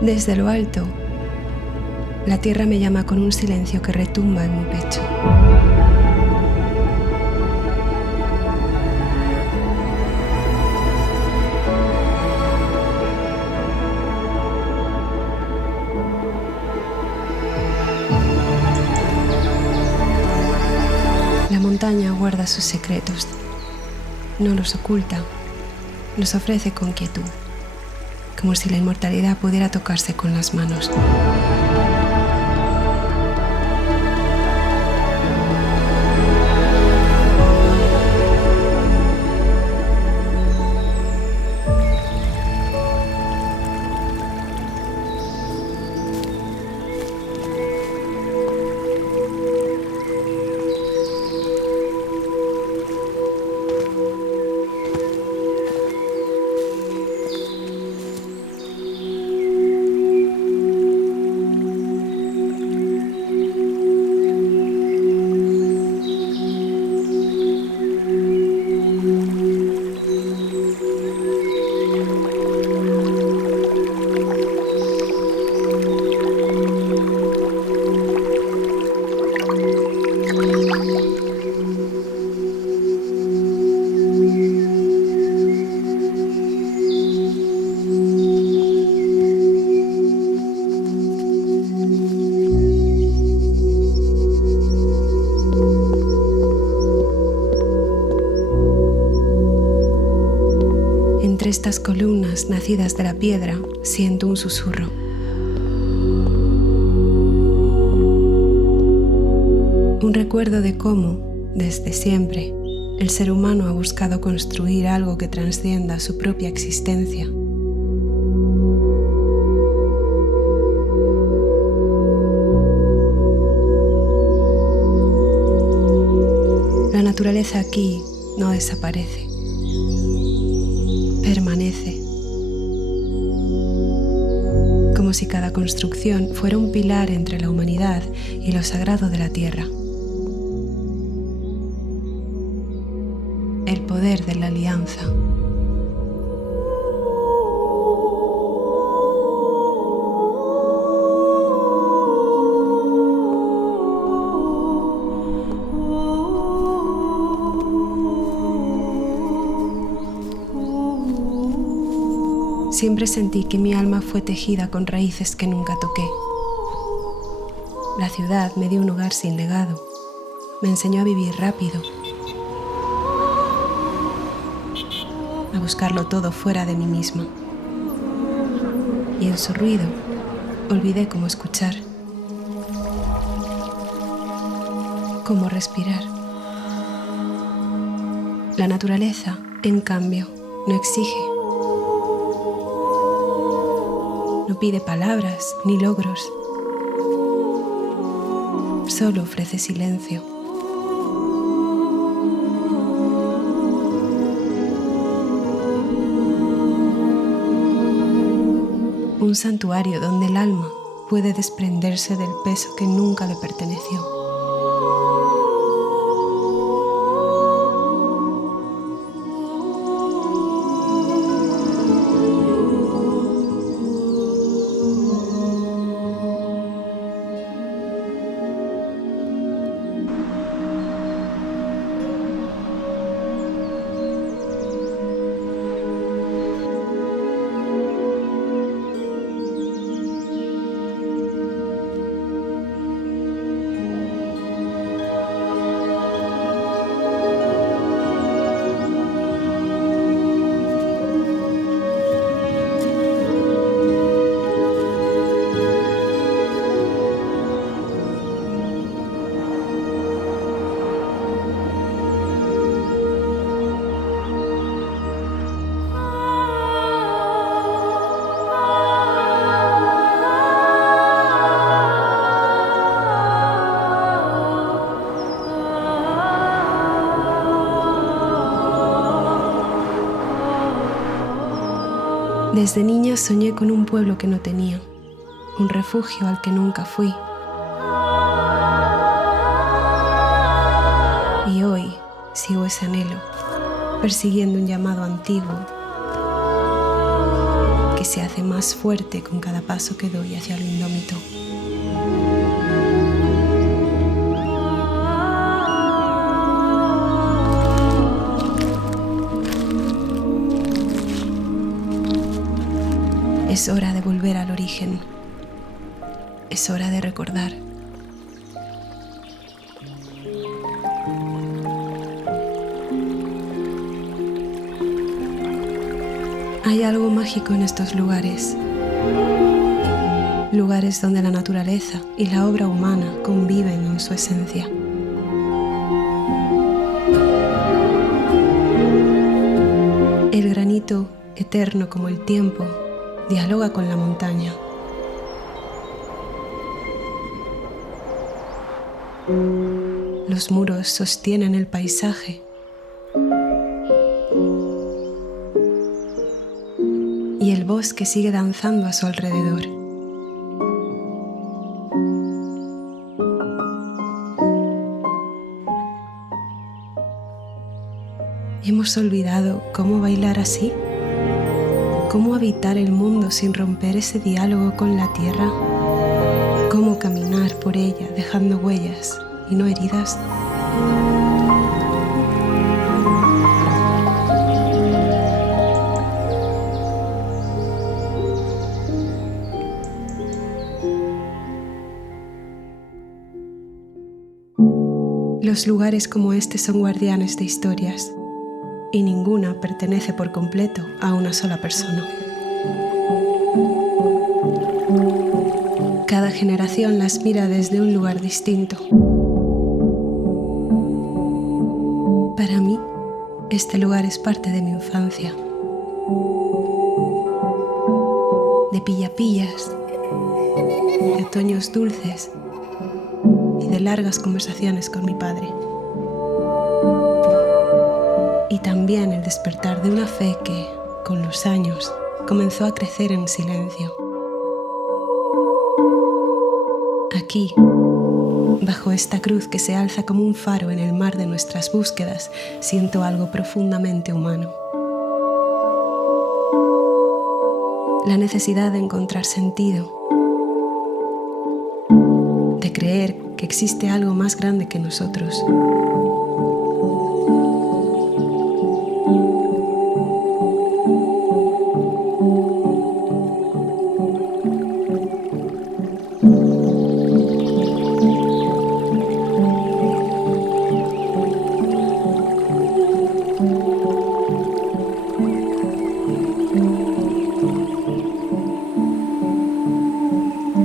Desde lo alto, la tierra me llama con un silencio que retumba en mi pecho. La montaña guarda sus secretos, no los oculta, los ofrece con quietud, como si la inmortalidad pudiera tocarse con las manos. Entre estas columnas nacidas de la piedra siento un susurro. Un recuerdo de cómo, desde siempre, el ser humano ha buscado construir algo que trascienda su propia existencia. La naturaleza aquí no desaparece. Permanece, como si cada construcción fuera un pilar entre la humanidad y lo sagrado de la tierra. El poder de la alianza. Siempre sentí que mi alma fue tejida con raíces que nunca toqué. La ciudad me dio un hogar sin legado, me enseñó a vivir rápido, a buscarlo todo fuera de mí misma. Y en su ruido olvidé cómo escuchar, cómo respirar. La naturaleza, en cambio, no exige. No pide palabras ni logros, solo ofrece silencio. Un santuario donde el alma puede desprenderse del peso que nunca le perteneció. Desde niña soñé con un pueblo que no tenía, un refugio al que nunca fui. Y hoy sigo ese anhelo, persiguiendo un llamado antiguo que se hace más fuerte con cada paso que doy hacia lo indómito. Es hora de volver al origen. Es hora de recordar. Hay algo mágico en estos lugares. Lugares donde la naturaleza y la obra humana conviven en su esencia. El granito, eterno como el tiempo, dialoga con la montaña. Los muros sostienen el paisaje. Y el bosque sigue danzando a su alrededor. ¿Hemos olvidado cómo bailar así? ¿Cómo habitar el mundo sin romper ese diálogo con la tierra? ¿Cómo caminar por ella dejando huellas y no heridas? Los lugares como este son guardianes de historias, y ninguna pertenece por completo a una sola persona. Cada generación las mira desde un lugar distinto. Para mí, este lugar es parte de mi infancia. De pillapillas, de otoños dulces y de largas conversaciones con mi padre. Y también el despertar de una fe que, con los años, comenzó a crecer en silencio. Aquí, bajo esta cruz que se alza como un faro en el mar de nuestras búsquedas, siento algo profundamente humano. La necesidad de encontrar sentido, de creer que existe algo más grande que nosotros.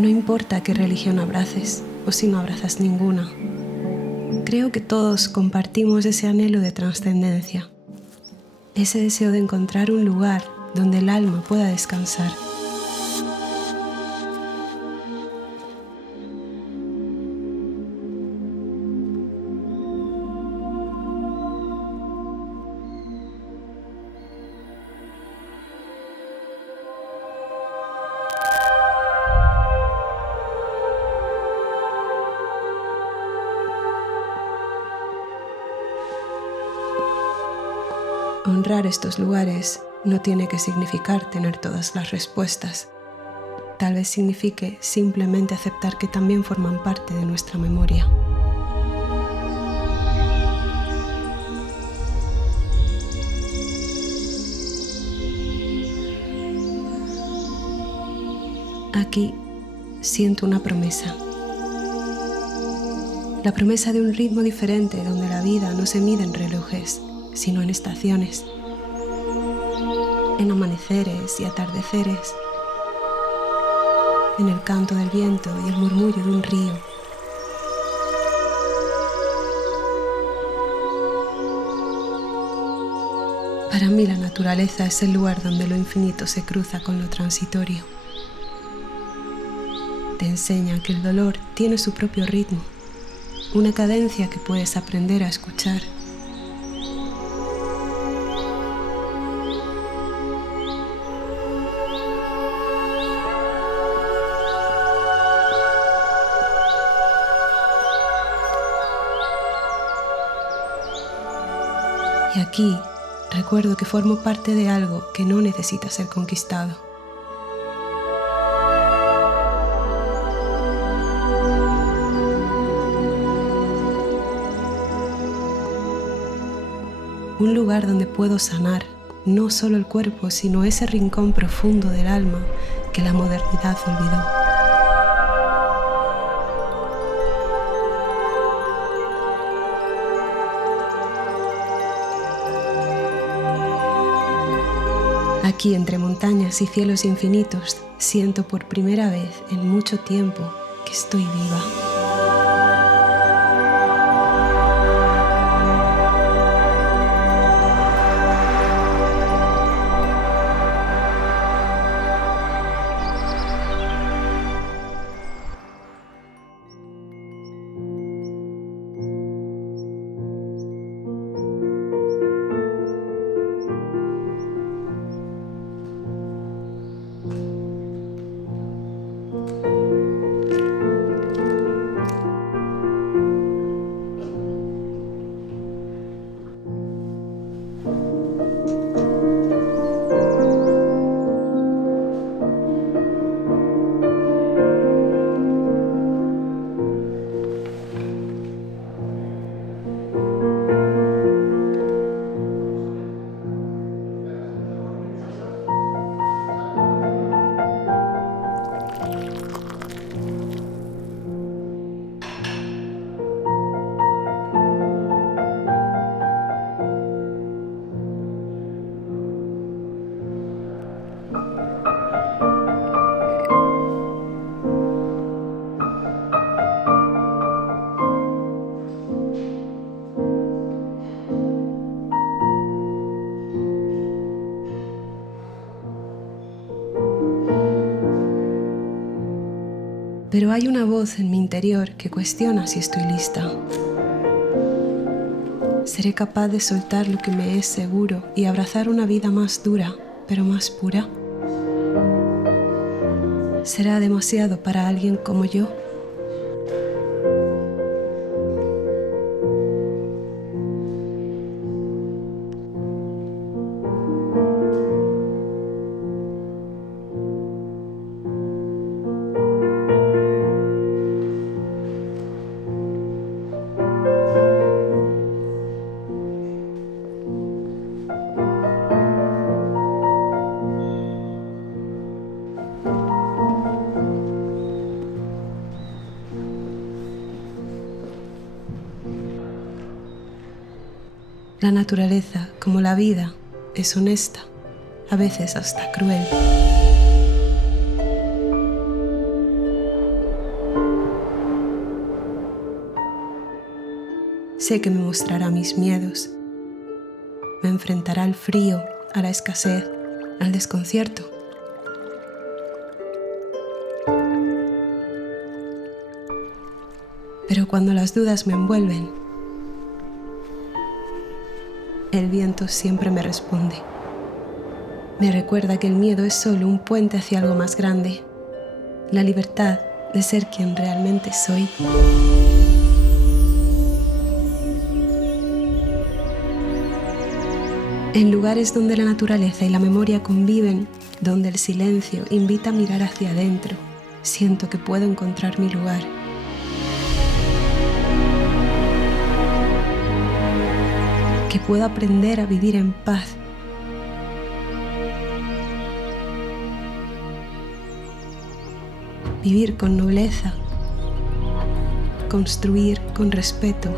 No importa qué religión abraces o si no abrazas ninguna. Creo que todos compartimos ese anhelo de trascendencia, ese deseo de encontrar un lugar donde el alma pueda descansar. Honrar estos lugares no tiene que significar tener todas las respuestas. Tal vez signifique simplemente aceptar que también forman parte de nuestra memoria. Aquí siento una promesa. La promesa de un ritmo diferente donde la vida no se mide en relojes, sino en estaciones, en amaneceres y atardeceres, en el canto del viento y el murmullo de un río. Para mí la naturaleza es el lugar donde lo infinito se cruza con lo transitorio. Te enseña que el dolor tiene su propio ritmo, una cadencia que puedes aprender a escuchar. Y aquí recuerdo que formo parte de algo que no necesita ser conquistado. un lugar donde puedo sanar no solo el cuerpo, sino ese rincón profundo del alma que la modernidad olvidó. Aquí, entre montañas y cielos infinitos, siento por primera vez en mucho tiempo que estoy viva. Pero hay una voz en mi interior que cuestiona si estoy lista. ¿Seré capaz de soltar lo que me es seguro y abrazar una vida más dura, pero más pura? ¿Será demasiado para alguien como yo? La naturaleza, como la vida, es honesta, a veces hasta cruel. Sé que me mostrará mis miedos, me enfrentará al frío, a la escasez, al desconcierto. Pero cuando las dudas me envuelven, el viento siempre me responde. Me recuerda que el miedo es solo un puente hacia algo más grande, la libertad de ser quien realmente soy. En lugares donde la naturaleza y la memoria conviven, donde el silencio invita a mirar hacia adentro, siento que puedo encontrar mi lugar. Que puedo aprender a vivir en paz. Vivir con nobleza. Construir con respeto.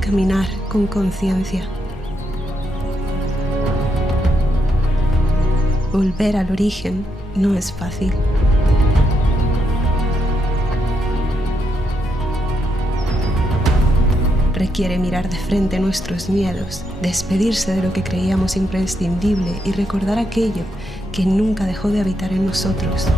Caminar con conciencia. Volver al origen no es fácil. Requiere mirar de frente nuestros miedos, despedirse de lo que creíamos imprescindible y recordar aquello que nunca dejó de habitar en nosotros.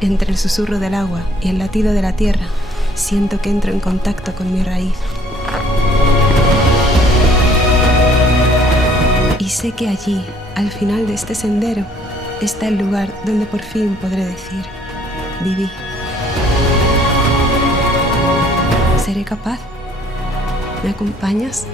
Entre el susurro del agua y el latido de la tierra, siento que entro en contacto con mi raíz. Y sé que allí, al final de este sendero, está el lugar donde por fin podré decir, viví. ¿Seré capaz? ¿Me acompañas?